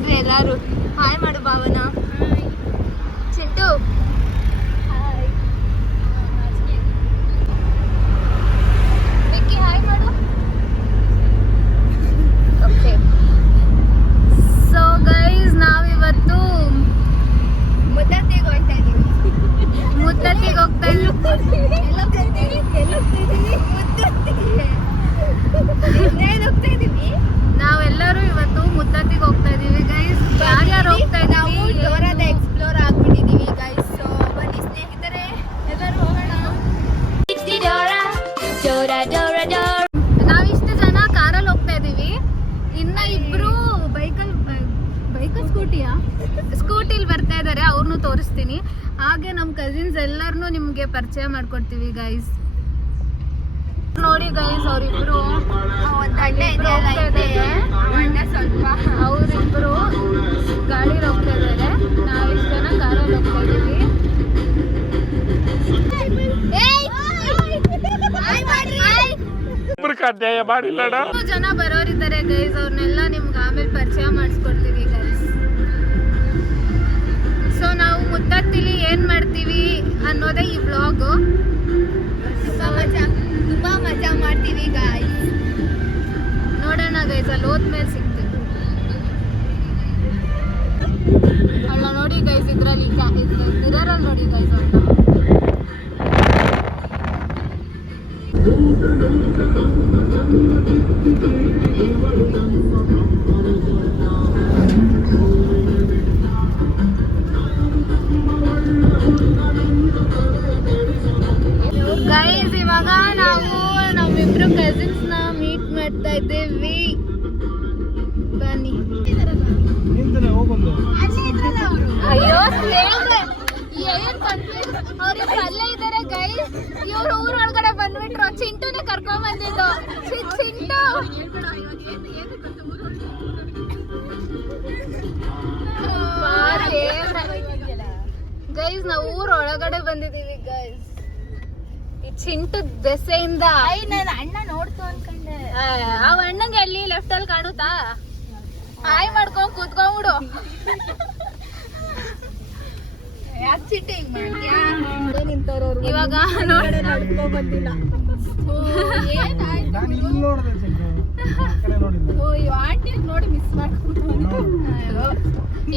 ಮಾಡ್ರಿ ಎಲ್ಲಾರು. ಹಾಯ್ ಮಾಡು ಭಾವನಾ. ಚಿಂಟು ವಿಕ್ಕಿ ಹಾಯ್ ಮಾಡು. ಓಕೆ, ಸೊ ಗೈಸ್ ನಾವಿವತ್ತು ಮುದ್ದತ್ತಿಗೆ ಹೋಗ್ತಾ ಇದೀವಿ. ಮುದ್ದತ್ತಿಗೆ ಹೋಗ್ತಾ ಇದೀವಿ. ನಾವೆಲ್ಲರೂ ಇವತ್ತು ಮುದ್ದತ್ತಿಗೆ ಹೋಗ್ತಾ ಇದೀವಿ ಗೈಸ್. ಯಾರ್ಯಾರು ಹೋಗ್ತಾ ಇದೀವಿ? ನಾವು ಜೋರಾದ ಎಕ್ಸ್ಪ್ಲೋರ್ ಆಗ್ಬಿಟ್ಟಿದೀವಿ ಗೈಸ್. ಸೊ ಬನ್ನಿ ಸ್ನೇಹಿತರೆ, ಎಲ್ಲರೂ ಹೋಗೋಣ. ನಾವಿಷ್ಟು ಜನ ಕಾರಲ್ಲಿ ಹೋಗ್ತಾ ಇದೀವಿ. ಇನ್ನ ಇಬ್ರು ಸ್ಕೂಟಿಲಿ ಬರ್ತಾ ಇದಾರೆ, ಅವ್ರನ್ನೂ ತೋರಿಸ್ತೀನಿ. ಹಾಗೆ ನಮ್ಮ ಕಸಿನ್ಸ್ ಎಲ್ಲರನ್ನೂ ನಿಮ್ಗೆ ಪರಿಚಯ ಮಾಡ್ಕೊಡ್ತೀವಿ ಗೈಸ್. ನೋಡಿ ಗೈಸ್, ಅವರಿಬ್ರು ಅವರಿಬ್ರು ಗಾಡಿಲಿ ಹೋಗ್ತಾ ಇದ್ದಾರೆ. ನಾವಿಷ್ಟು ಜನ ಕಾರಲ್ಲಿ ಹೋಗ್ತಾ ಇದೀವಿ. ಜನ ಬರೋರಿದ್ದಾರೆ ಗೈಸ್, ಅವ್ರನ್ನೆಲ್ಲ ನಿಮ್ಗೆ ಆಮೇಲೆ ಪರಿಚಯ ಮಾಡಿಸ್ಕೊಡ್ತೀವಿ ಗೈಸ್. ಸೊ ನಾವು ಮುದ್ದತ್ತಿಲಿ ಏನ್ ಮಾಡ್ತೀವಿ ಅನ್ನೋದೇ ಈ ವ್ಲಾಗ್. ತುಂಬಾ ಮಜಾ ಮಾಡ್ತೀವಿ ಗೈಸ್. ನೋಡೋಣ ಗೈಸ್, ಅಲ್ಲಿ ಹೋದ್ಮೇಲೆ ಸಿಗ್ತೀವಿ. ಅಲ್ಲ ನೋಡಿ ಗೈಸ್, ಇದ್ರಲ್ಲಿ ಮಿರರಲ್ಲಿ ನೋಡಿ ಗೈಸ್. ಗೈಸ್ ಇವಾಗ ನಾವು ನಮ್ಮಿಬ್ರು ಕಸಿನ್ಸ್ ನ ಮೀಟ್ ಮಾಡ್ತಾ ಇದ್ದೇವೆ. ಬನ್ನಿ. ಅಯ್ಯೋ ಅವ್ರಿಗೆ ಅಲ್ಲೇ ಇದಾರೆ ಗೈಸ್. ಇವ್ರು ಊರೊಳಗಡೆ ಬಂದ್ಬಿಟ್ರು. ಚಿಂಟುನೇ ಕರ್ಕೊಂಡ್ ಬಂದಿದ್ದು. ಚಿಂಟು ಗೈಸ್, ನಾವು ಊರೊಳಗಡೆ ಬಂದಿದೀವಿ ಗೈಸ್. ಈ ಚಿಂಟು ದೆಸೆಯಿಂದ ಅಣ್ಣ ನೋಡ್ತು ಅನ್ಕೊಂಡೆ. ಅವ ಅಣ್ಣಂಗೆ ಅಲ್ಲಿ ಲೆಫ್ಟ್ ಅಲ್ಲಿ ಕಾಣುತ್ತಾ? ಹಾಯ್ ಮಾಡ್ಕೊಂಡ್ ಕೂತ್ಕೊಂಡ್ಬಿಡು. ಇವಾಗ ಬಂದಿಲ್ಲ.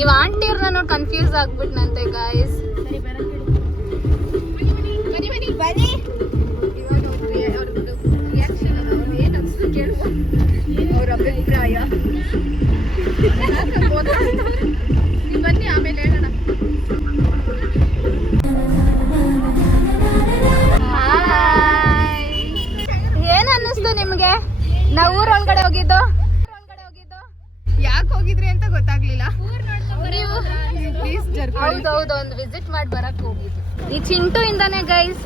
ಇವ ಆಂಟಿಯವ್ರನ್ನ ನೋಡಿ ಕನ್ಫ್ಯೂಸ್ ಆಗ್ಬಿಟ್ನಂತೆ ಗಾಯ್ಸ್. ಅವ್ರ ಅಭಿಪ್ರಾಯ ಬನ್ನಿ, ಆಮೇಲೆ ಹೇಳೋಣ. ಏನ್ ಅನ್ನಿಸ್ತು ನಿಮ್ಗೆ ನಾವು ಊರೊಳಗಡೆ ಹೋಗಿದ್ದು? ಯಾಕೆ ಹೋಗಿದ್ರಿ ಅಂತ ಗೊತ್ತಾಗ್ಲಿಲ್ಲ. ಹೌದೌದು, ಒಂದು ವಿಸಿಟ್ ಮಾಡಿ ಬರಕ್ ಹೋಗಿದ್ದು. ಈ ಚಿಂಟು ಇಂದಾನೆ ಗೈಸ್.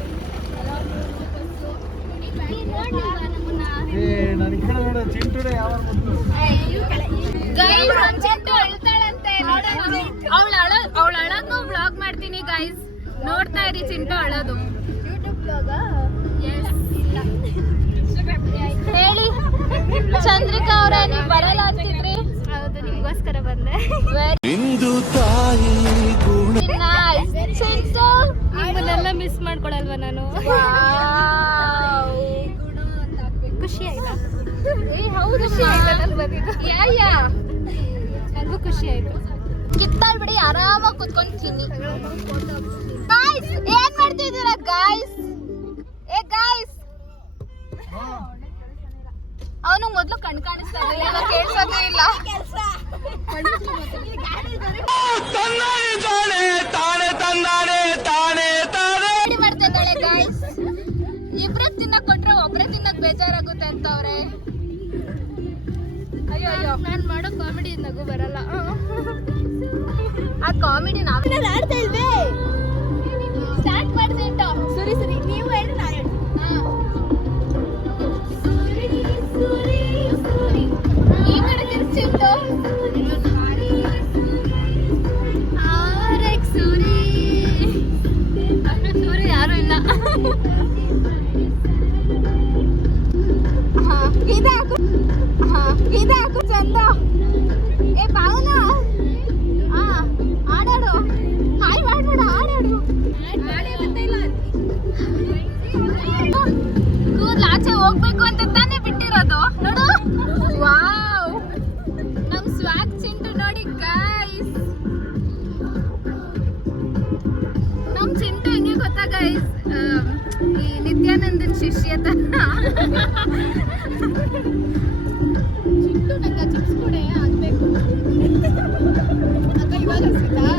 ಚಿಂಟು ಅಳ್ತಾಳಂತೆ. ಅವಳ ಅಳೋದು ವ್ಲಾಗ್ ಮಾಡ್ತೀನಿ ಗೈಸ್, ನೋಡ್ತಾ ಇರಿ. ಚಿಂಟು ಅಳೋದು ಹೇಳಿ. ಚಂದ್ರಿಕಾ ಅವರೇ, ನೀವು ಬರಲ್ಲ ಅಂತಿದ್ರಿ. ಹೌದು, ನಿಮ್ಗೋಸ್ಕರ ಬಂದೆ. ನಿಮ್ಮನ್ನೆಲ್ಲ ಮಿಸ್ ಮಾಡ್ಕೊಡಲ್ವಾ ನಾನು? ಖುಷಿ ಆಯ್ತಾ? ಹೌದು, ಖುಷಿ ಆಯ್ತಾ? ನನಗೂ ಖುಷಿ ಆಯ್ತು. ಕಿತ್ತಾಡ್ಬಿಡಿ, ಆರಾಮಾಗಿ ಕುತ್ಕೊಂತೀನಿ. ಗಾಯ್ಸ್, ಏನ್ ಮಾಡ್ತಿದ್ದೀರಾ ಗಾಯ್ಸ್? ಗಾಯ್ಸ್, ಅವನು ಮೊದ್ಲು ಕಣ್ ಕಾಣಿಸ್ತಾ ಇಲ್ಲ, ಇವಾಗ ಕೇಳಿಸೋದೇ ಇಲ್ಲ. ಮಾಡ್ತಾ ಇದ್ದಾಳೆ ಗಾಯ್ಸ್. ಇಬ್ರೇ ತಿನ್ನಕ್ ಕೊಟ್ರೆ ಒಬ್ರೇ ತಿನ್ನಕ್ ಬೇಜಾರಾಗುತ್ತೆ ಅಂತ ಅವ್ರೆ. ಅಯ್ಯೋ ಅಯ್ಯೋ, ನಾನ್ ಮಾಡೋ ಕಾಮಿಡಿ ನಗು ಬರಲ್ಲ. ಆ ಕಾಮಿಡಿ ನಾವೇ ಆಡ್ತಾ ಇಲ್ವೇ? ಸ್ಟಾರ್ಟ್ ಮಾಡ್ದೆ ಅಂತ. ಸರಿ ಸರಿ, ನೀವು ಹೇಳಿ, ನಾನು ಹೇಳಿ. ಈ ಕಡೆ ತಿರ್ಚಿಟ್ಟು ಸೂರಿ ಯಾರು ಇಲ್ಲ. ಇದಾಕು ಚಂದ. ಏ ಭಾವನಾ, ಹೋಗ್ಬೇಕು ಅಂತ ತಾನೇ ಬಿಟ್ಟಿರೋದು ನೋಡು. ವಾವ್, ನಮ್ ಸ್ವಾಗ್ ಚಿಂಟು ನೋಡಿ ಗೈಸ್. ನಮ್ ಚಿಂಟು ಹೆಂಗೆ ಗೊತ್ತಾ ಗೈಸ್, ಈ ನಿತ್ಯಾನಂದನ್ ಶಿಷ್ಯ ತರ. ಚಿಂಟು ನಂಗೆ ಚಿಪ್ಸ್ ಕೊಡೆ ಆಗ್ಬೇಕು ಅಕ್ಕ. ಇವಾಗ ಸಿಗ್ತಾ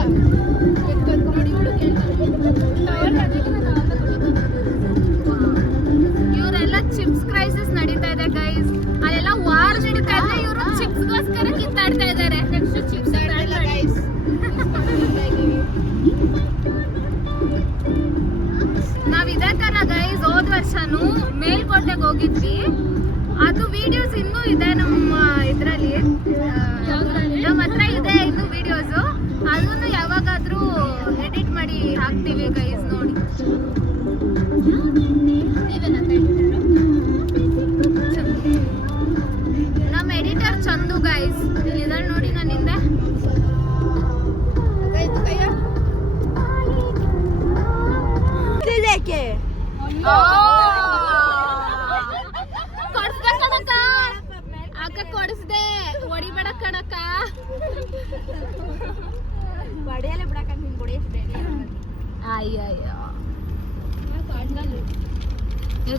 ನೋಡಿ ಇವರೆಲ್ಲ ಚಿಪ್ಸ್ ಕ್ರೈಸಿಸ್ ನಡೀತಾ ಇದೆ ಗೈಸ್. ಅಲ್ಲೆಲ್ಲ ವಾರ್ ನಡೀತಾ ಇದೆ, ಇವರು ಚಿಪ್ಸ್ಗೋಸ್ಕರ ಕಿತ್ತಾಡ್ತಾ ಇದ್ದಾರೆ. Next chips guys. ನಾವ್ ಇದೇ ತರ ಗೈಸ್ ಹೋದ್ ವರ್ಷನೂ ಮೇಲ್ಕೋಟೆಗೆ ಹೋಗಿದ್ವಿ. ಅದು ವಿಡಿಯೋಸ್ ಇನ್ನೂ ಇದೆ ನಮ್ಮ ಇದ್ರಲ್ಲಿ, ನಮ್ಮ ಹತ್ರ ಇದೆ ಇನ್ನು ವಿಡಿಯೋಸ್. ಅದನ್ನು ಯಾವಾಗಾದ್ರೂ ಎಡಿಟ್ ಮಾಡಿ ಹಾಕ್ತೀವಿ ಗೈಸ್, ನೋಡಿ. ನಮ್ಮ ಎಡಿಟರ್ ಚಂದು ಗೈಸ್ ಇದಾಳೆ ನೋಡಿ ನನ್ನ ಹಿಂದೆ. ಕೊಡ್ಸ್ದೆ ಕಣಕ್ಕ, ಅಕ್ಕ ಕೊಡಿಸ್ದೆ, ಹೊಡಿಬೇಡ ಕಣಕ್ಕ. ಬಡಿಯಲ್ಲೇ ಬಿಡಕ್ಕ ನಿನ್ ಬಡಿಯಷ್ಟೇ. ಅಯ್ಯಯ್ಯೋ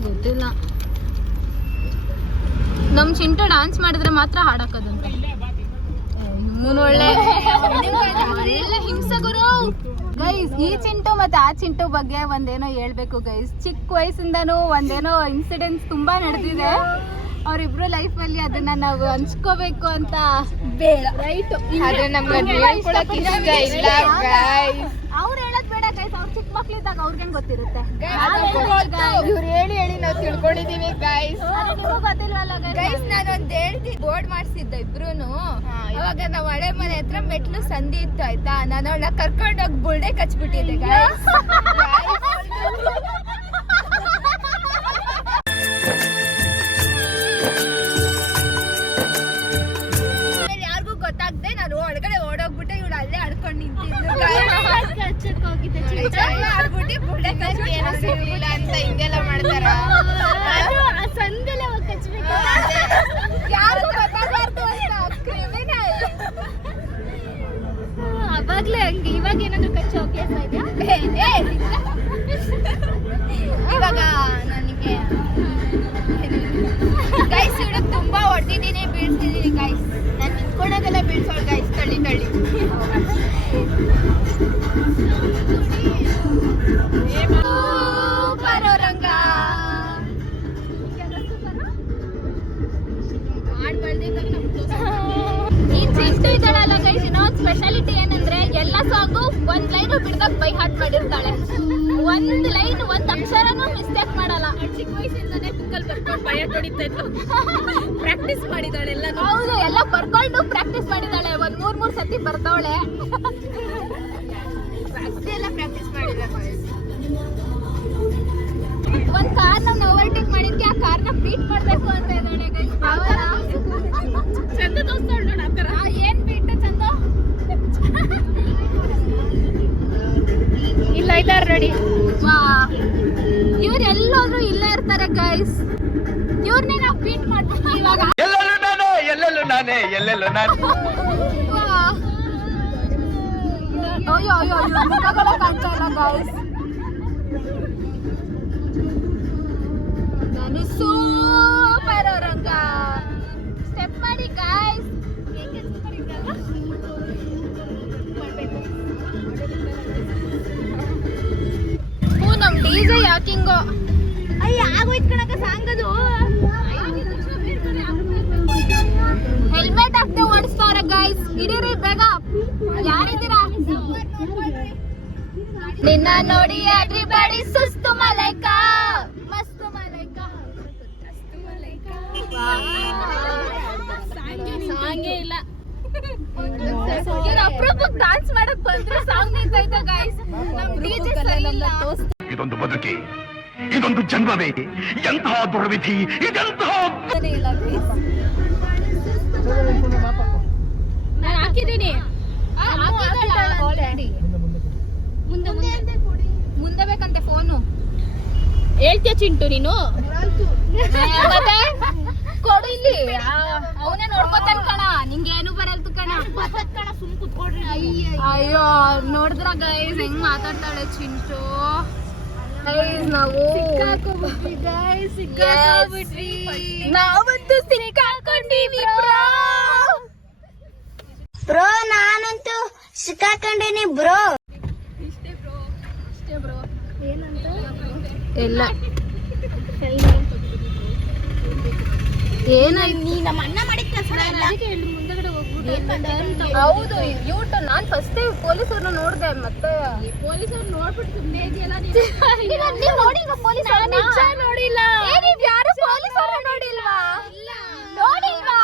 ಗೊತ್ತಿಲ್ಲ. ನಮ್ ಚಿಂಟು ಡಾನ್ಸ್ ಮಾಡಿದ್ರೆ ಮಾತ್ರ ಹಾಡಕ್ಕದಂತ. ಒಳ್ಳೆ ಹಿಂಸೆ ಗುರು ಗೈಸ್. ಈ ಚಿಂಟು ಮತ್ತೆ ಆ ಚಿಂಟು ಬಗ್ಗೆ ಒಂದೇನೋ ಹೇಳ್ಬೇಕು ಗೈಸ್. ಚಿಕ್ಕ ವಯಸ್ಸಿಂದನೂ ಒಂದೇನೋ ಇನ್ಸಿಡೆಂಟ್ಸ್ ತುಂಬಾ ನಡೆದಿದೆ ಅವ್ರಿಬ್ರು ಲೈಫ್ ಅಲ್ಲಿ. ಅದನ್ನ ನಾವು ಹಂಚ್ಕೋಬೇಕು ಅಂತ ಬೇಡ, ರೈಟ್? ಅವ್ರು ಹೇಳೋದ್ ಬೇಡ ಗೈಸ್. ಅವ್ರು ಚಿಕ್ಕ ಮಕ್ಳಿದ್ದಾಗ ಅವ್ರಿಗೇನ್ ಗೊತ್ತಿರುತ್ತೆ? ಇವ್ರು ಹೇಳಿ ಹೇಳಿ ನಾವು ತಿಳ್ಕೊಂಡಿದೀವಿ ಗೈಸ್. ನಿಮಗೂ ಗೊತ್ತಿಲ್ವಲ್ಲ ಗೈಸ್? ನಾನೊಂದ್ ಹೇಳ್ತಿ ಬೋರ್ಡ್ ಮಾಡ್ಸಿದ್ದ ಇಬ್ರುನು. ಅವಾಗ ನಾವ್ ಹಳೆ ಮನೆ ಹತ್ರ ಮೆಟ್ಲು ಸಂಧಿ ಇತ್ತು ಆಯ್ತಾ. ನಾನು ಅವಳನ್ನ ಕರ್ಕೊಂಡೋಗಿ ಬುಲ್ಡೆ ಕಚ್ಬಿಟ್ಟಿದ್ದೆ ಗೈಸ್. ಯಾರಿಗೂ ಗೊತ್ತಾಗ್ದೆ ನಾನು ಒಳಗಡೆ ಓಡೋಗ್ಬಿಟ್ಟೆ. ಇವಳು ಅಲ್ಲೇ ಆಡ್ಕೊಂಡು ನಿಂತಿದ್ಲು. ಆಡ್ಬಿಟ್ಟು ಬುಲ್ಡೆ ಕಚ್ಚಿ ಏನೋ ಸಿಗ್ಲಿಲ್ಲ ಅಂತ ಹಿಂಗೆಲ್ಲ ಮಾಡ್ತಾರ. ಯಾರು ಗೊತ್ತಾಗಬಾರ್ದು ಅಂತ ಕ್ರಿಮಿನಲ್. ಅವಾಗ್ಲೇ ಹಂಗೆ. ಇವಾಗ ಏನಾದ್ರು ಕಚ್ಚೋ ಕೇಸ್ ಇದೆಯಾ? ಇವಾಗ ನನಗೆ ಗೈಸ್ ಇವಳು ತುಂಬಾ ಹೊಡೆದಿದ್ದೀನಿ, ಬೀಳ್ಸಿದ್ದೀನಿ ಗೈಸ್. ನಾನು ನಿಂತ್ಕೊಳ್ಳೋದೆಲ್ಲ ಬೀಳ್ಸೋಳು ಗೈಸ್, ತಳ್ಳಿ ತಳ್ಳಿ. ಬರೋರಂಗ ಈ ಚಿಂಟು ಇದ್ದಾಳಲ್ಲ ಗೈಸ್, ಇನ್ನೊಂದು ಸ್ಪೆಷಾಲಿಟಿ ಏನಂದ್ರೆ ಎಲ್ಲ ಸಾಂಗು ಒಂದ್ ಲೈನ್ ಬಿಡ್ದಾಗ ಬೈ ಹಾರ್ಟ್ ಮಾಡಿರ್ತಾಳೆ. ಒಂದ್ ಲೈನ್ ಒಂದ್ ಅಕ್ಷರನೂ ಮಿಸ್ಟೇಕ್ ಮಾಡಲ್ಲ. ಚಿಕ್ಕ ವಯಸ್ಸಿಂದಾನೇ ಬುಕ್ಕಲ್ಲಿ ಬರ್ಕೊಂಡು ಭಯ ತೊಡಿತಾ ಇದ್ಲು. ಪ್ರಾಕ್ಟೀಸ್ ಮಾಡಿದಾಳೆ ಎಲ್ಲ. ಹೌದು, ಎಲ್ಲ ಬರ್ಕೊಂಡು ಪ್ರಾಕ್ಟೀಸ್ ಮಾಡಿದಾಳೆ. ಒಂದ್ 3 ಸತಿ ಬರ್ತಾವಳೆ. ಎಲ್ಲ ಪ್ರಾಕ್ಟೀಸ್ ಮಾಡಿಲ್ಲ. ಒಂದ್ ಕಾರ್ ನಾವು ಓವರ್ಟೇಕ್ ಮಾಡಿದ್ಕೆ ಆ ಕಾರ್ನ ಬೀಟ್ ಮಾಡ್ಬೇಕು ಅಂತ ಇದ್ದಾಳೆ ಗೈಸ್. ಚಂದ ತೋರಿಸ್ತಾಳೆ ನೋಡ ಆ ತರ. ಏನ್ ಬೀಟ್ ಚಂದ? ಇಲ್ಲ ಇದಾರ ನೋಡಿ. ಇವ್ರು ಎಲ್ಲೋದ್ರು ಇಲ್ಲೇ ಇರ್ತಾರೆ ಗೈಸ್. ಇವ್ರನ್ನೇ ನಾವು ಬೀಟ್ ಮಾಡ್ತೀವಿ ಇವಾಗ. ಎಲ್ಲೆಲ್ಲೂ ನಾನೇ, ಎಲ್ಲೆಲ್ಲೂ ನಾನೇ, ಎಲ್ಲೆಲ್ಲೂ ನಾನು. ಅಯ್ಯೋ ಅಯ್ಯೋ ಮುಖಗಳೇ ಕಾಣ್ತಾ ಇಲ್ಲ ಗೈಸ್. ನಾನು ಸೂಪರ್ ರಂಗ. ಸ್ಟೆಪ್ ಮಾಡಿ ಗೈಸ್. ನಮ್ ಡಿಜೆ ಯಾಕಿಂಗೋ. ಅಯ್ಯ ಆಗೋಯ್ತು ಕಣಕ ಸಾಂಗದು. ಹೆಲ್ಮೆಟ್ ಹಾಕ್ದೆ ಓಡಿಸ್ತಾರೆ ಗೈಸ್. ಹಿಡೀರಿ ಬೇಗ. ಯಾರಿದ್ದೀರಾ? ನಿನ್ನ ನೋಡಿ ಎವ್ರಿಬಡಿ ಸುಸ್ತು ಮಲೈಕ, ಮಸ್ತು ಮಲೈಕ. ಸಾಂಗೇ ಇಲ್ಲ. ಅಪ್ರೂಪಕ್ಕೆ ಡಾನ್ಸ್ ಮಾಡಕ್ ಬಂದ್ರೆ ಸಾಂಗ್ ನಿಂತೈತೆ ಗೈಸ್. ನಮ್ ಡಿಜೆ ಸರಿ ಇಲ್ಲ. ಇದೊಂದು ಬದುಕಿ, ಇದೊಂದು ಜನ್ಮವೇ, ಎಂತಹ ದುರ್ವಿಧಿ, ಇದೆಂತಹ ನಾನು ಹಾಕಿದ್ದೀನಿ. ಮುಂದೆ ಬೇಕಂತೆ ಫೋನು. ಹೇಳ್ತೀಯ ಚಿಂಟು ನೀನು? ಮತ್ತೆ ಕೊಡು ಇಲ್ಲಿ, ಅವನೇ ನೋಡ್ಕೊತಾನ ಕಣ, ನಿಂಗೇನು ಬರಲ್ತು ಕಣ. ಸುಮ್ ಕುತ್ಕೊಡ್ರಿ. ಅಯ್ಯೋ ನೋಡಿದ್ರ ಗೈಸ್ ಹೆಂಗ್ ಮಾತಾಡ್ತಾಳೆ ಚಿಂಟು. ಗೈಸ್ ನಾವು ನಾವಂತೂ ಸಿಕ್ಕಾಕೊಂಡಿವಿ ಬ್ರೋ, ನಾನಂತೂ ಸಿಕ್ಕಾಕೊಂಡಿನಿ ಬ್ರೋ. ಎಲ್ಲ ಏನಾಯ್ತು? ನೀ ನಮ್ಮ ಅಣ್ಣ ಮಾಡಿದ ಕೆಲಸ ಹೌದು, ಯೂಟ್ ನಾನ್ ಫಸ್ಟ್ ಪೊಲೀಸರನ್ನ ನೋಡ್ದೆ, ಮತ್ತೆ ಪೊಲೀಸರು ನೋಡ್ಬಿಟ್ಟು ಸುಮ್ಮನೆ ಇದೆಯಲ್ಲ. ನೀವು ನೋಡಿಲ್ವಾ ಪೊಲೀಸ್? ನಿಜ ನೋಡಿಲ್ಲ. ನೀವ್ ಯಾರು ಪೊಲೀಸರ ನೋಡಿಲ್ವಾ? ನೋಡಿಲ್ವಾ?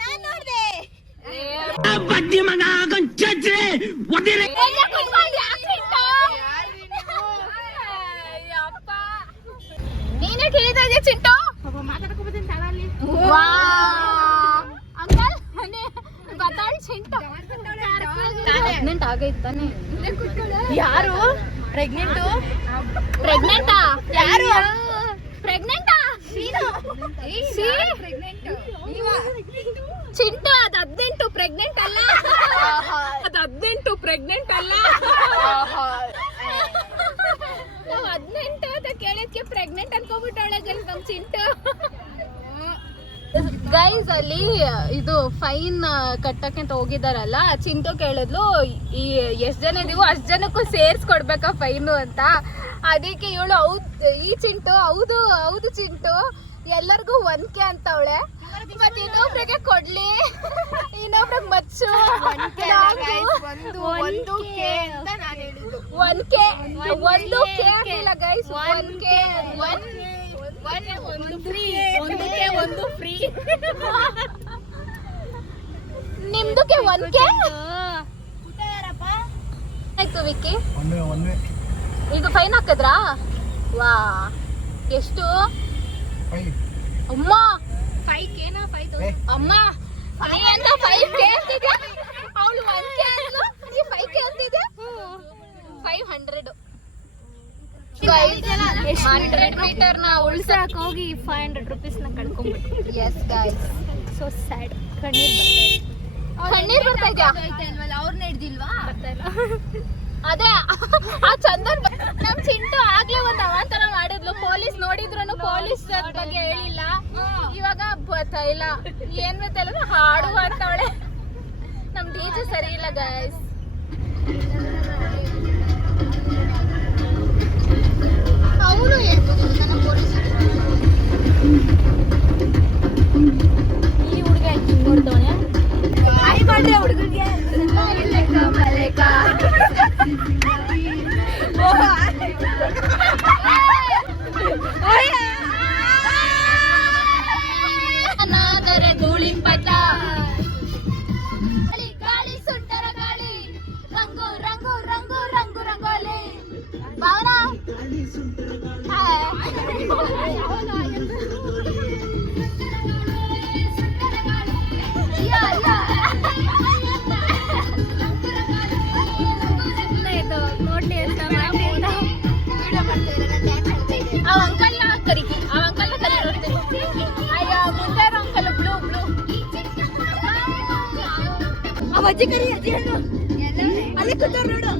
ನಾನ್ ನೋಡ್ದೆ. ನೀನೇ ಕೇಳಿದ ಇದೆಯಾ ಚಿಂಟು? ಅಂಕಲ್ ಬತಾಳ್ ಚಿಂಟು ಪ್ರೆಗ್ನೆಂಟ್ ಆಗೈತಾನೆ. ಯಾರು ಪ್ರೆಗ್ನೆಂಟು? ಪ್ರೆಗ್ನೆಂಟಾ? ಯಾರು ಪ್ರೆಗ್ನೆಂಟಾ? ಚಿಂಟು ಅದ್ 18 ಪ್ರೆಗ್ನೆಂಟ್ ಅಲ್ಲ, ಅದ್ 18 ಪ್ರೆಗ್ನೆಂಟ್ ಅಲ್ಲ. ನಾವ್ 18 ಅಂತ ಕೇಳಿದ್ಕೆ ಪ್ರೆಗ್ನೆಂಟ್ ಅನ್ಕೋಬಿಟ್ಟವಳೆ ಗೈಸ್ ನಮ್ ಚಿಂಟು. ಗೈಸ್ ಅಲ್ಲಿ ಇದು ಫೈನ್ ಕಟ್ಟಕ್ಕೆ ಅಂತ ಹೋಗಿದಾರಲ್ಲ, ಚಿಂಟು ಕೇಳಿದ್ಲು ಈ ಎಷ್ಟ್ ಜನ ಇದೀವೋ ಅಷ್ಟ್ ಜನಕ್ಕೂ ಸೇರ್ಸ್ ಕೊಡ್ಬೇಕಾ ಫೈನು ಅಂತ. ಅದಕ್ಕೆ ಇವಳು ಈ ಚಿಂಟು ಹೌದು ಹೌದು ಚಿಂಟು ಎಲ್ಲರಿಗೂ 1K ಅಂತವಳೆ. ಮತ್ತೆ ಇನ್ನೊಬ್ರಿಗೆ ಕೊಡ್ಲಿ, ಇನ್ನೊಬ್ರಿಗೆ ಮಚ್ಚು 1K ಆಗಿಲ್ಲ ಗೈಸ್, 1K ಒಂದು ಫ್ರೀ. ನಿಮ್ದಕ್ಕೆ 1K ಆಯ್ತು ವಿಕ್ಕಿ. ಈಗ ಫೈನ್ ಹಾಕಿದ್ರಾ? ವಾ ಎಷ್ಟು ಅಮ್ಮ? 5K ಅಮ್ಮ, ಅಂತ 5K ಅಂತಿದ್ಯಾ? ಅವಳು 1K ಅಂದ್ಲು, ನೀ 5K ಅಂತಿದ್ಯಾ? 500 100 ಮೀಟರ್ ನ ಉಳ್ಸಕ್ ಹೋಗಿ 500 ರೂಪೀಸ್ ನ ಕಳ್ಕೊಂಡ್ಬಿಟ್ಟು. Yes guys, so sad. ಕಣ್ಣೀರ್ ಬರ್ತಾ ಇದ್ಯಾ? ಅವ್ರನ್ನ ಹಿಡ್ದಿಲ್ವಾ? ಅದೇ ಆ ಚಂದನ್ ನಮ್ ಚಿಂಟು ಆಗ್ಲೇ ಒಂದ್ ಅವಾಂತರ ಮಾಡಿದ್ಲು. ಪೊಲೀಸ್ ನೋಡಿದ್ರು ಪೊಲೀಸ್ ಬಗ್ಗೆ ಹೇಳಿಲ್ಲ, ಇವಾಗ ಬರ್ತಾ ಇಲ್ಲ. ಏನ್ ಗೊತ್ತಿಲ್ಲ ಹಾಡು ಅಂತವಳೆ. ನಮ್ ಡಿಜೆ ಸರಿ ಇಲ್ಲ ಗೈಸ್. ಅವನು ಹೇಳ್ಬೋದು ಪೊಲೀಸರು. ಈ ಹುಡುಗ ನೋಡ್ದವನೆ ಹಾಯ್ ಮಾಡ್ರಿ ಹುಡುಗರಿಗೆ. ಅನಾದರೆ ಧೂಳಿಪಟ, ಗಾಳಿ ಸುಂಟರ ಗಾಳಿ, ರಂಗು ರಂಗು ರಂಗು ರಂಗು ರಂಗೋಲಿ. ಭಾವನಾ ನೋಡ್ಲಿ ಅಂತ ಆ ಅಂಕಲ್ನ ಕರಿಕಿ, ಆ ಅಂಕಲ್ನ ಕರಿ ನೋಡ್ತೀನಿ. ಅಯ್ಯ ಮುಂದೆ ಅಂಕಲ್ ಬ್ಲೂ ಬ್ಲೂ. ಆ ಅಜ್ಜಿ ಕರಿ, ಅಜ್ಜಿ ಹೇಳು ಅಲ್ಲಿ ಕೂತಾರ ನೋಡು.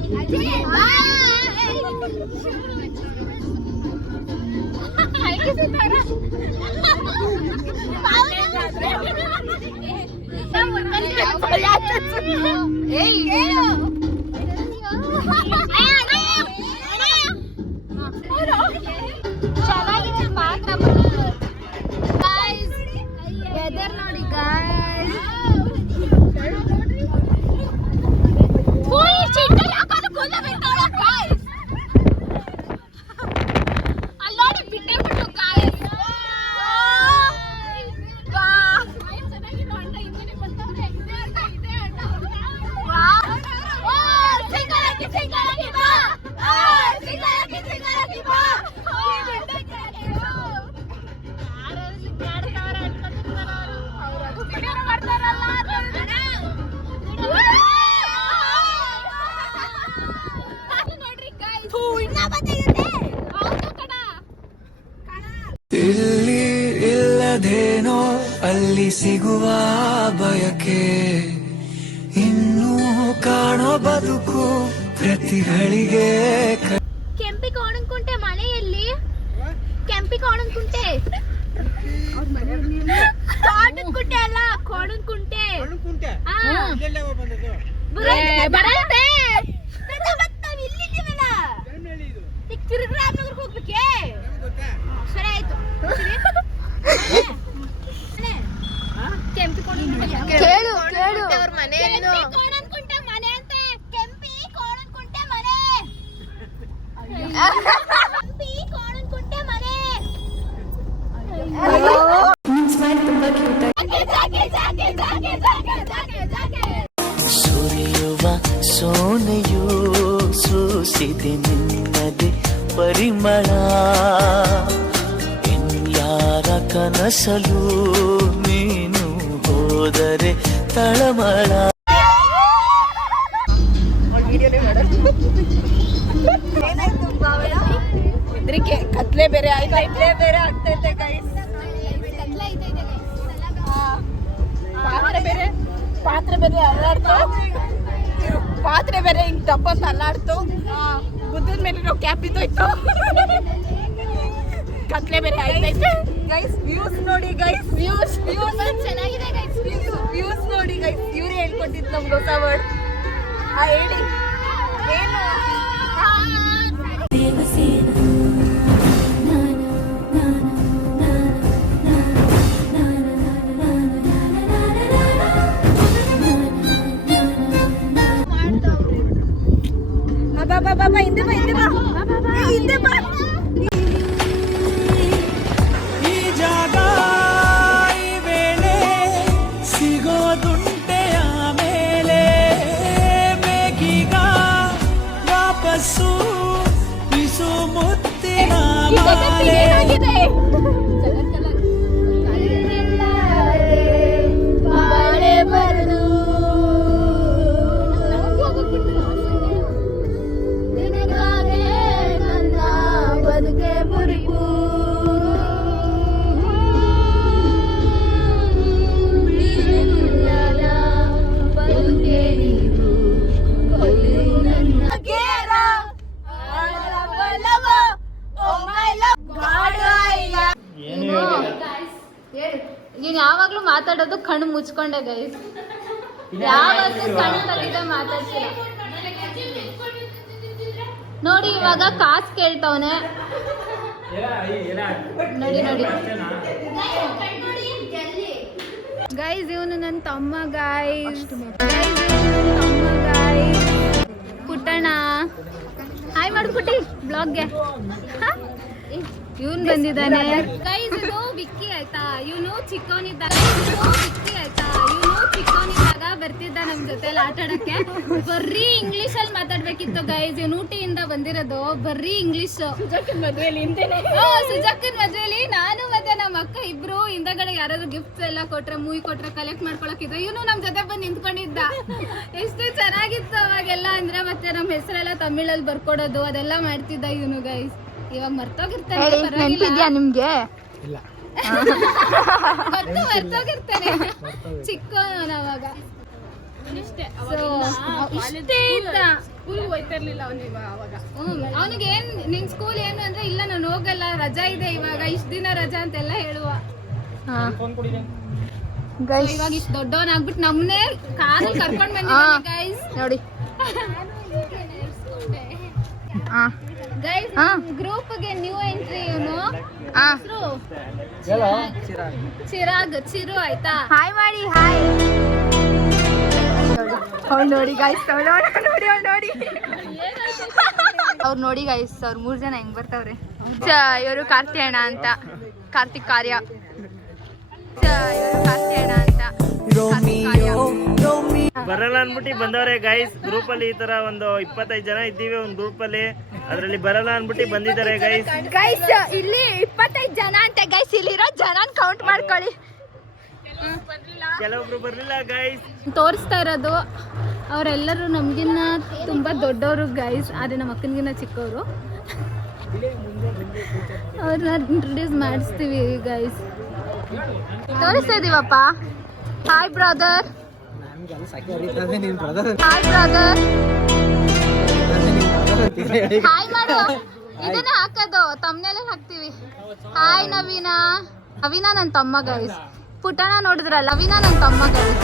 ಚೆನ್ನಾಗಿದೆ ಪಾತ್ರ. ವೆದರ್ ನೋಡಿ ಗಾಯ್ಸ್. ಅಲ್ಲಿ ನೋಡಿ ಬಿಟ್ಟೆ ಬಿಟ್ಟು ಗಾಯ್ಸ್. ಸಿಗದೇನೋ ಅಲ್ಲಿ ಸಿಗುವ ಬಯಕೆ ಇನ್ನೂ ಕಾಣೋ ಬದುಕು ಪ್ರತಿಗಳಿಗೆ ಕೆಂಪಿ ಕೋಣಂಕುಂಟೆ ಮನೆಯಲ್ಲಿ ಕೆಂಪಿ ಕೋಣಂಕುಂಟೆ ಕೋಣಂಕುಂಟೆ ಅಲ್ಲ ಕೋಣಂಕುಂಟೆ ಬರತ್ತೆ ಇಲ್ಲಿದ್ದೀವಲ್ಲ ಈಗ ತಿರುಗ್ರಾಮ್ನಗರ್ಗೆ ಹೋಗ್ಬೇಕೇ ಸರಿ ಆಯ್ತು ಕೆಂಪಿ ಕೋಣಂಕುಂಟೆ ಕೇಳು ಕೇಳು ಅವ್ರ ಮನೆ ಕೋಣಂಕುಂಟೆ ಮನೆ ಅಂತೆ ಕೆಂಪಿ ಕೋಣಂಕುಂಟೆ ಮನೆ ಕೆಂಪಿ ಕೋಣಂಕುಂಟೆ ಮನೆ ಸುರಿಯುವ ಸೋನೆಯೂ ಸೂಸಿದೆ ನಿನ್ನದೆ ಪರಿಮಳ ಇನ್ಯಾರ ಕನಸಲು ನೀನು ಹೋದರೆ ತಳಮಳ ಇದ್ರಿಗೆ ಕತ್ಲೆ ಬೇರೆ ಆಯ್ತು ಬೇರೆ ಆಗ್ತೈತೆ ಗೈಸ್ ಪಾತ್ರೆ ಬೇರೆ ಅಲ್ಲಾಡ್ತು ಪಾತ್ರೆ ಬೇರೆ ಹಿಂಗ್ ದಪ್ಪ ಅಲ್ಲಾಡ್ತು ಬುದ್ಧದ ಮೇಲೆ ನಾವು ಕ್ಯಾಪ್ ಇದ್ದೋಯ್ತು ಕತ್ಲೆ ಬೇರೆ ಆಯ್ತೈತೆ ಗೈಸ್ ವ್ಯೂಸ್ ನೋಡಿ ಗೈಸ್ ವ್ಯೂಸ್ ಚೆನ್ನಾಗಿದೆ guys. ವ್ಯೂಸ್ ನೋಡಿ ಗೈಸ್ ಇವ್ರು ಹೇಳ್ಕೊಟ್ಟಿದ್ದು ನಮ್ಗೆ ಹೊಸ ವರ್ಡ್ ಹೇಳಿ ಏನು ಬಾ ಹಿಂದೆ ಬಾ ಹಿಂದೆ ಬಾ ಹಿಂದೆ ಬಾ ಈ ಜಾಗ ಈ ವೇಳೆ ಸಿಗೋದುಂಟೆ ಆಮೇಲೆ ಬೇಗೀಗ ವಾಪಸ್ಸು ಬಿಸು ಮುತ್ತಿನ ಮಾಲೆ. ನೀನ್ ಯಾವಾಗ್ಲೂ ಮಾತಾಡೋದು ಕಣ್ಣು ಮುಚ್ಕೊಂಡೆ ಗೈಸ್ ಯಾವಾಗ್ಲೂ ಕಣ್ಣು ತೆಗೆದ ಮಾತಾಡ್ತೀರ ನೋಡಿ ಇವಾಗ ಕಾಸು ಕೇಳ್ತವನೆ ನೋಡಿ ನೋಡಿ ಗೈಸ್ ಇವನು ನನ್ನ ತಮ್ಮ ಗೈಸ್ ಪುಟ್ಟಣ್ಣ ಹಾಯ್ ಮಾಡ್ಬಿಟ್ಟಿ ಬ್ಲಾಗ್ಗೆ ಇವನ್ ಬಂದಿದ್ದಾನೆ ಗೈಸ್ ಇದು ವಿಕ್ಕಿ ಆಯ್ತಾ ಇವನು ಚಿಕ್ಕವನಿದ್ದಾಗ ಬರ್ತಿದ್ದ ನಮ್ ಜೊತೆಲಿ ಆಟ ಆಡಕ್ಕೆ ಬರ್ರೀ ಇಂಗ್ಲಿಷ್ ಅಲ್ಲಿ ಮಾತಾಡ್ಬೇಕಿತ್ತು ಗೈಸ್ ಇವನು ಊಟಿಯಿಂದ ಬಂದಿರೋದು ಬರ್ರೀ ಇಂಗ್ಲಿಷ್ ಸುಜಕ್ಕನ್ ಮದ್ವೆಲಿ ನಾನು ಮತ್ತೆ ನಮ್ಮ ಅಕ್ಕ ಇಬ್ರು ಹಿಂದಗಡೆ ಯಾರಾದ್ರು ಗಿಫ್ಟ್ಸ್ ಎಲ್ಲ ಕೊಟ್ರೆ ಮೂವಿ ಕೊಟ್ರೆ ಕಲೆಕ್ಟ್ ಮಾಡ್ಕೊಳಕಿದ್ರು ಇವನು ನಮ್ ಜೊತೆ ಬಂದು ನಿಂತ್ಕೊಂಡಿದ್ದ ಎಷ್ಟು ಚೆನ್ನಾಗಿತ್ತು ಅವಾಗೆಲ್ಲ ಅಂದ್ರೆ ಮತ್ತೆ ನಮ್ಮ ಹೆಸರೆಲ್ಲ ತಮಿಳಲ್ಲಿ ಬರ್ಕೊಡೋದು ಅದೆಲ್ಲ ಮಾಡ್ತಿದ್ದ ಇವನು ಗೈಸ್ ಇವಾಗ ಮರ್ತೋಗಿರ್ತಾನೆ ನಿಮ್ಗೆ ಮರ್ತೋಗಿರ್ತಾನೆ ಚಿಕ್ಕವನು ಅವಾಗ ಅವನಿಗೆ ಏನ್ ನಿನ್ ಸ್ಕೂಲ್ ಏನು ಅಂದ್ರೆ ಇಲ್ಲ ನಾನು ಹೋಗಲ್ಲ ರಜಾ ಇದೆ ಇವಾಗ ಇಷ್ಟ ದಿನ ರಜಾ ಅಂತೆಲ್ಲ ಹೇಳುವ ಇವಾಗ ಇಷ್ಟು ದೊಡ್ಡವನಾಗ್ಬಿಟ್ಟು ನಮ್ನೆ ಕಾರಲ್ಲಿ ಕರ್ಕೊಂಡ್ ಬಂದಿದ್ದಾನೆ ಗೈಸ್ ನೋಡಿ ಗೈಸ್ ಗ್ರೂಪ್ ಗೆ ನ್ಯೂ ಎಂಟ್ರಿ ಇವನು ಚಿರು ಆಯ್ತಾ ಹಾಯ್ ಮಾಡಿ ಹಾಯ್ ನೋಡಿ ಗೈಸ್ ಅವ್ರು ನೋಡಿ ಗೈಸ್ ಅವ್ರು 3 ಜನ ಹೆಂಗ್ ಬರ್ತಾವ್ರೆ ಇವರು ಕಾರ್ತಿ ಅಣ್ಣ ಅಂತ ಕಾರ್ತಿಕ್ ಕಾರ್ಯ ಇವರು ಕಾರ್ತಿ ಅಣ್ಣ ಅಂತ ಬರಲ್ಲ ಅನ್ಬಿಟ್ಟು ಬಂದವ್ರೆ ಗೈಸ್ ಗ್ರೂಪ್ ಅಲ್ಲಿ ಈ ತರ ಒಂದು 25 ಜನ ಇದ್ದೀವಿ ಒಂದು ಗ್ರೂಪ್ ಅಲ್ಲಿ ಅದ್ರಲ್ಲಿ ಬರಲ್ಲ ಅನ್ಬಿಟ್ಟು ಬಂದಿದ್ದಾರೆ ಗೈಸ್ ಇಲ್ಲಿ 25 ಜನ ಅಂತೆ ಗೈಸ್ ಇಲ್ಲಿರೋ ಜನನ್ ಕೌಂಟ್ ಮಾಡ್ಕೊಳ್ಳಿ ಕೆಲವೊಬ್ರು ಬರ್ಲಿಲ್ಲ ಗೈಸ್ ತೋರಿಸ್ತಾ ಇರೋದು ಅವರೆಲ್ಲರೂ ನಮ್ಗಿನ್ನ ತುಂಬಾ ದೊಡ್ಡವರು ಗೈಸ್ ಆದ್ರೆ ನಮ್ಮ ಅಕ್ಕನಿಗಿನ್ನ ಚಿಕ್ಕವರು ಅವ್ರನ್ನ ಇಂಟ್ರೊಡ್ಯೂಸ್ ಮಾಡಿಸ್ತೀವಿ ಗೈಸ್. ತೋರಿಸ್ತಾ ಇದೀವಪ್ಪ. Hi brother. Hi brother. Hi ಮಾಡು. ಇದನ್ನ ಹಾಕೋದು ತಮ್ಮನೆಲ್ಲ ಹಾಕ್ತಿವಿ. ಹಾಯ್ ನವೀನಾ. ನವೀನಾ ನನ್ನ ತಮ್ಮ ಗೈಸ್. ಪುಟ್ಟಣ ನೋಡಿದ್ರಲ್ಲ, ನವೀನಾ ನನ್ನ ತಮ್ಮ ಗೈಸ್.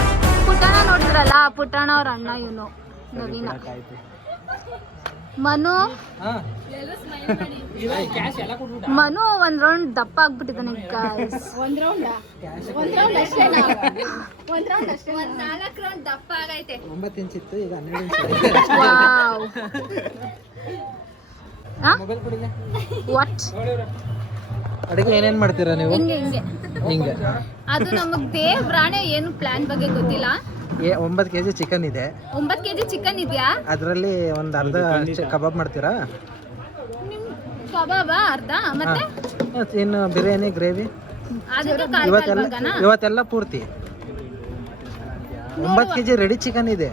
ಪುಟ್ಟಣ ನೋಡಿದ್ರಲ್ಲ, ಪುಟ್ಟಣ ಅವ್ರ ಅಣ್ಣ ಇವನು ನವೀನ. ಮನು ಮನು ಒಂದ್ ರೌಂಡ್ ದಪ್ಪ ಆಗ್ಬಿಟ್ಟಿದ್ದಾನೆ ಗೈಸ್. ಒಂದ್ ರೌಂಡ್ ಅಷ್ಟೇ. ಒಂದ್ 4 ರೌಂಡ್ ದಪ್ಪ ಆಗೈತೆ. 9 ಇಂಚ್ ಇತ್ತು, ಈಗ 12 ಇಂಚ್. ವಾವ್. ವಾಟ್? ಅಡುಗೆ ಏನೇನ್ ಮಾಡ್ತೀರಾ ನೀವು? ಹಿಂಗೆ ಹಿಂಗೆ ಅದು ನಮಗ್ ದೇವ್ರಾಣೆ ಏನು ಪ್ಲಾನ್ ಬಗ್ಗೆ ಗೊತ್ತಿಲ್ಲ. 9 kg ಚಿಕನ್ ಇದೆ. 9 kg ಚಿಕನ್ ಇದೆಯಾ? ಅದರಲ್ಲಿ ಒಂದು ಅರ್ಧ ಕಬಾಬ್ ಮಾಡ್ತೀರಾ? ಕಬಾಬ ಅರ್ಧ, ಮತ್ತೆ ಇನ್ನು ಬಿರಿಯಾನಿ ಗ್ರೇವಿ ಅದಕ್ಕೆ ಕಾಲ್ ಇವತ್ತೆಲ್ಲ ಭಾಗನಾ? ಇವತ್ತೆಲ್ಲ ಪೂರ್ತಿ 9 kg ರೆಡಿ ಚಿಕನ್ ಇದೆ.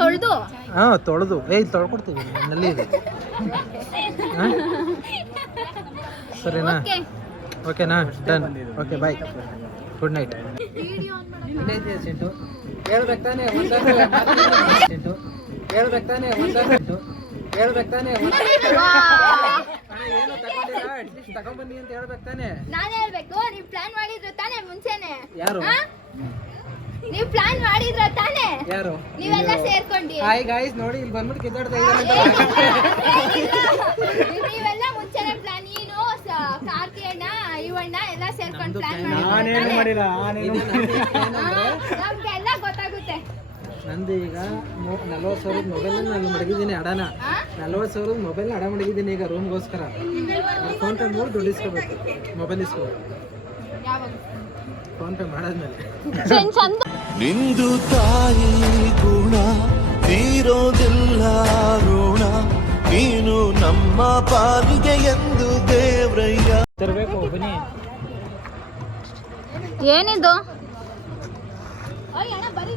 ತೊಳ್ದು ಹಾ ತೊಳೆದು ತೊಳ್ಕೊಡ್ತೀವಿ, ನನ್ನಲ್ಲಿ ಇದೆ. ಹಾ? ಸರಿನಾ? ಓಕೆ. ಓಕೆನಾ? Done. Okay bye, good night. ಹೇಳ್ಬೇಕು ತಾನೆ ಏನು ತಗೊಂಡಿಲ್ಲ, ಅಟ್ಲೀಸ್ಟ್ ತಗೊಂಡ್ಬನ್ನಿ ಅಂತ ಹೇಳ್ಬೇಕು ತಾನೆ. ನಾನ್ ಹೇಳ್ಬೇಕು, ನೀವ್ ಪ್ಲಾನ್ ಮಾಡಿದ್ರ ತಾನೇ ಮುಂಚೆನೆ? ಯಾರು ನೀವ್ ಪ್ಲಾನ್ ಮಾಡಿದ್ರ ತಾನೇ? ಯಾರು? ನೀವೆಲ್ಲ ಸೇರ್ಕೊಂಡಿ. ಹಾಯ್ ಗಾಯ್ಸ್, ನೋಡಿ ಇಲ್ಲಿ ಬಂದ್ಬಿಟ್ಟು ಕಿದ್ದಾಡ್ತಾ ನೀವೆಲ್ಲ ಮುಂಚೆನೆ ಪ್ಲಾನ್, ನೀನು ಕಾರ್ತಿ ಅಣ್ಣ ಇವಣ್ಣ ಎಲ್ಲ ಸೇರ್ಕೊಂಡು ಪ್ಲಾನ್ ಮಾಡಿಲ್ಲ. ನಮ್ಗೆಲ್ಲ ಗೊತ್ತಾಗುತ್ತೆ. ನಂದು ಈಗ 40,000 ಮೊಬೈಲ್ ನಾನು ಮಡಗಿದ್ದೀನಿ ಅಡನ. 40,000 ಮೊಬೈಲ್ ಅಡ ಮಡಗಿದ್ದೀನಿ ಈಗ ರೂಮ್ಗೋಸ್ಕರ. ಫೋನ್ ಪೇ ಮಾಡಿ ದುಡ್ಡು ಇಸ್ಕೋಬೇಕು, ಮೊಬೈಲ್ ಇಸ್ಕೋಬೇಕು. ಯಾವಾಗ? ಫೋನ್ ಪೇ ಮಾಡಾದ್ಮೇಲೆ. ಚಂದ. ನಿಂದು ತಾಯಿ ಗುಣ ತೀರೋದಿಲ್ಲ ಋಣ, ನೀನು ನಮ್ಮ ಪಾಲಿಗೆ ಎಂದು ದೇವ್ರಯ್ಯ. ತರಬೇಕು ಬನ್ನಿ. ಏನಿದು? ಅಣ್ಣ ಬರೀ